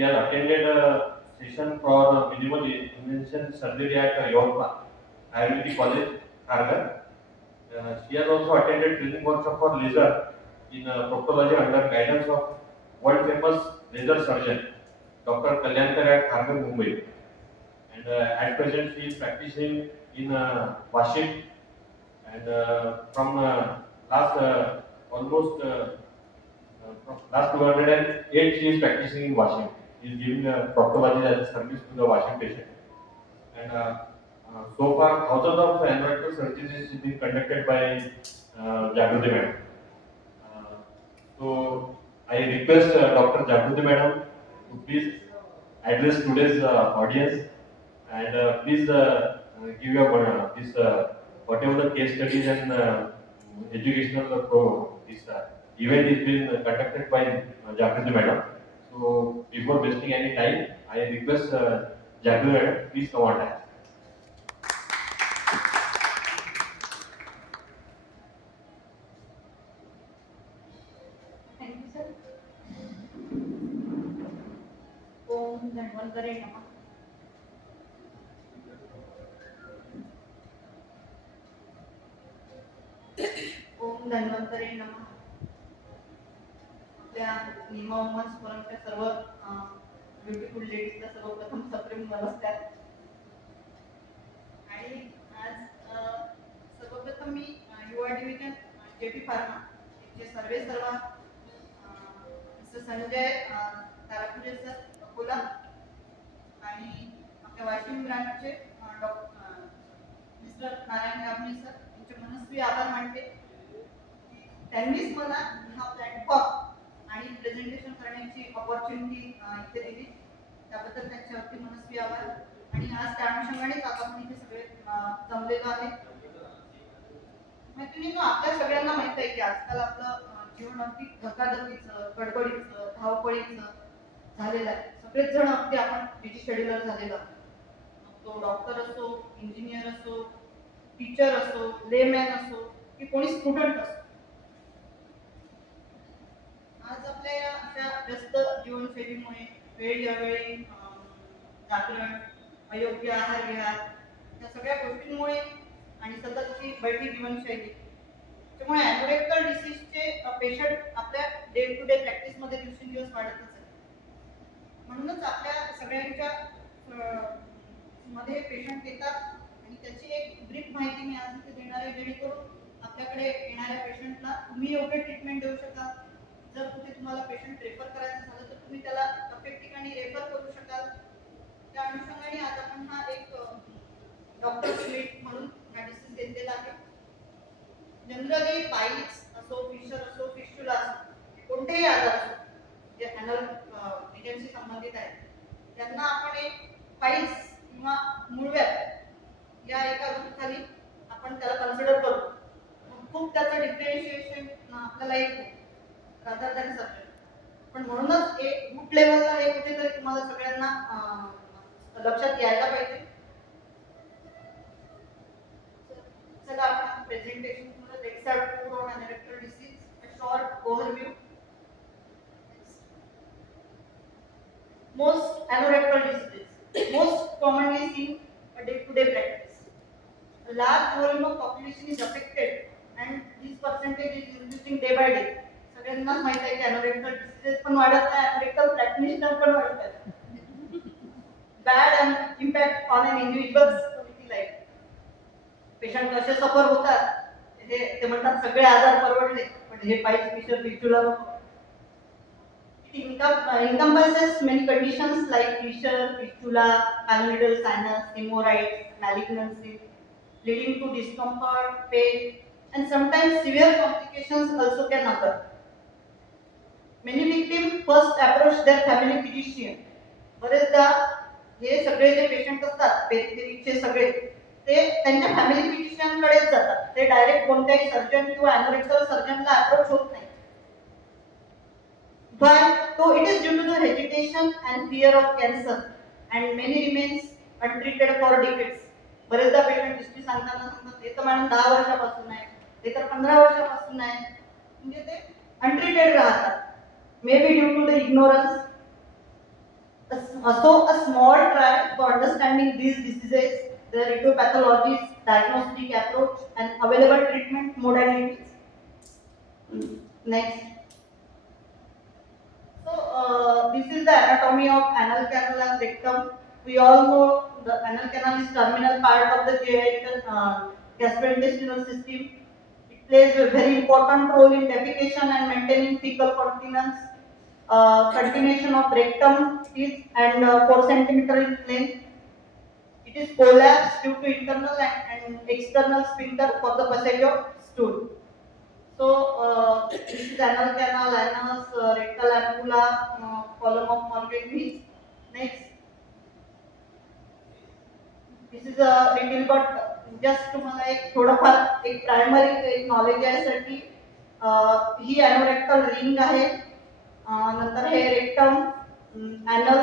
she has attended a session for minimal intervention surgery at Yorba Ayurvedic College, Kharghar. She has also attended training workshop for laser in proctology under guidance of world famous laser surgeon Dr. Kalyankar at Kharghar, Mumbai. And at present she is practicing in Washington, and from last almost from last 208 she is practicing in Washington. She is giving proctology as a service to the Washington patient. And so far thousands of environmental surgeries is being conducted by Jagruti madam. Uh, so I request Dr. Jagruti madam to please address today's audience, and please give your this whatever the case studies and educational this event is being conducted by Jagruti madam. So before wasting any time, I request Jagruti madam, please come on time. Thank you, sir. Om Dhanvantare Namah. ओम धन्वंतरे नमः. आपल्या नियमावून स्मरणच्या सर्व ब्युटिफुल लेडीजला सर्वप्रथम सप्रेम नमस्कार. आणि आज सर्वप्रथम मी युवा डिव्हिजन जेपी फार्मा यांचे सर्व मिस्टर संजय तारापुरे सर अकोला आणि आपल्या वाशिम ब्रांचचे मिस्टर नारायण गाभणे सर यांचे मनस्वी आभार मानते. त्यांनीच मला हा प्लॅटफॉर्म आणि प्रेझेंटेशन करण्याची अपॉर्च्युनिटी इथे दिली, त्याबद्दल त्यांचे अगदी मनस्वी आभार. आणि आज त्या अनुषंगानेच आपण इथे सगळे जमलेलो आहे. मैत्रिणींनो, आपल्या सगळ्यांना माहित आहे की आजकाल आपलं जीवन अगदी धकाधकीचं, गडबडीचं, धावपळीचं झालेलं आहे. सगळेच जण अगदी आपण बिझी शेड्युलर झालेलो आहोत. तो डॉक्टर असो, इंजिनियर असो, टीचर असो, लेमॅन असो की कोणी स्टुडंट असो. आज आपल्या या अशा व्यस्त जीवनशैलीमुळे वेळोवेळी जागरण, अयोग्य आहार विहार या सगळ्या गोष्टींमुळे आणि सततची बैठी जीवनशैली त्यामुळे ॲनोरेक्टल डिसीजचे पेशंट आपल्या डे टू डे प्रॅक्टिसमध्ये दिवसेंदिवस वाढतच आहे. म्हणूनच आपल्या सगळ्यांच्या मध्ये पेशंट येतात आणि त्याची एक ब्रीफ माहिती मी आज इथे देणार आहे, जेणेकरून आपल्याकडे येणाऱ्या पेशंटला तुम्ही योग्य ट्रीटमेंट देऊ शकाल. जर कुठे तुम्हाला पेशंट रेफर करायचं झालं तर तुम्ही त्याला परफेक्ट ठिकाणी रेफर करू शकाल. त्या अनुषंगाने आज आपण हा एक डॉक्टर स्मिथ म्हणून मेडिसिन घेतलेला आहे. जनरली पाईल्स असो, फिशर असो, फिस्टुला असो, कोणतेही आजार असो जे ॲनल एजन्सी संबंधित आहेत, त्यांना आपण एक पाईल्स किंवा मूळव्याध या एका रूपाखाली आपण त्याला कन्सिडर करतो. खूप त्याचं डिफरेन्शिएशन आपल्याला येतं रादर दॅन सब्जेक्ट. पण म्हणूनच एक रूट लेवलला हे कुठेतरी तुम्हाला सगळ्यांना लक्षात यायला पाहिजे. चला आपण प्रेझेंटेशन मध्ये let's start to on anorectal disease, a short overview. Most anorectal diseases most commonly seen a day-to-day practice. A large volume of population is affected and this percentage is increasing day by day. सगळ्यांना माहित आहे की anorectal diseases पण वाढत आहे, anorectal practitioner पण वाढत आहे. Bad impact on an individual's quality life. Patient कसे सफर होतात हे ते म्हणतात सगळे आजार परवडले पण हे पाईल्स, फिशर, फिस्टुला नको. It encompasses many conditions like fissure, fistula, pulmonary sinus, hemorrhoids, malignancy, leading to discomfort, pain, and sometimes severe complications also can occur. Many victims first approach their family physician. बरेचदा हे सगळे जे पेशंट असतात पेरिफेरीचे सगळे ते त्यांच्या family physician कडेच जातात. ते डायरेक्ट कोणत्याही सर्जन किंवा ॲनोरेक्टल सर्जनला अप्रोच होत नाही. But so it is due to the hesitation and fear of cancer, and many remains untreated for decades. बरेचदा पेशंट हिस्ट्री सांगताना सांगतात हे तर मॅडम 10 वर्षापासून आहे, हे तर 15 वर्षापासून आहे, म्हणजे ते अनट्रीटेड राहतात. Maybe due to the ignorance So a small trial for understanding these diseases, their etiologies, diagnostic approach, and available treatment modalities. Next. So this is the anatomy of anal canal and rectum. We all know the anal canal is terminal part of the gastrointestinal system. It plays a very important role in defecation and maintaining fecal continence. Continuation of rectum is and 4 centimeter in length. It is collapsed due to internal and external sphincter for the passage of stool. So this is anal canal, anus, rectal ampulla, column of Morgagni. Next, this is a little but just तुम्हाला एक थोडंफार एक प्रायमरी एक नॉलेज यासाठी ही anorectal ring आहे. नंतर हे rectum, anal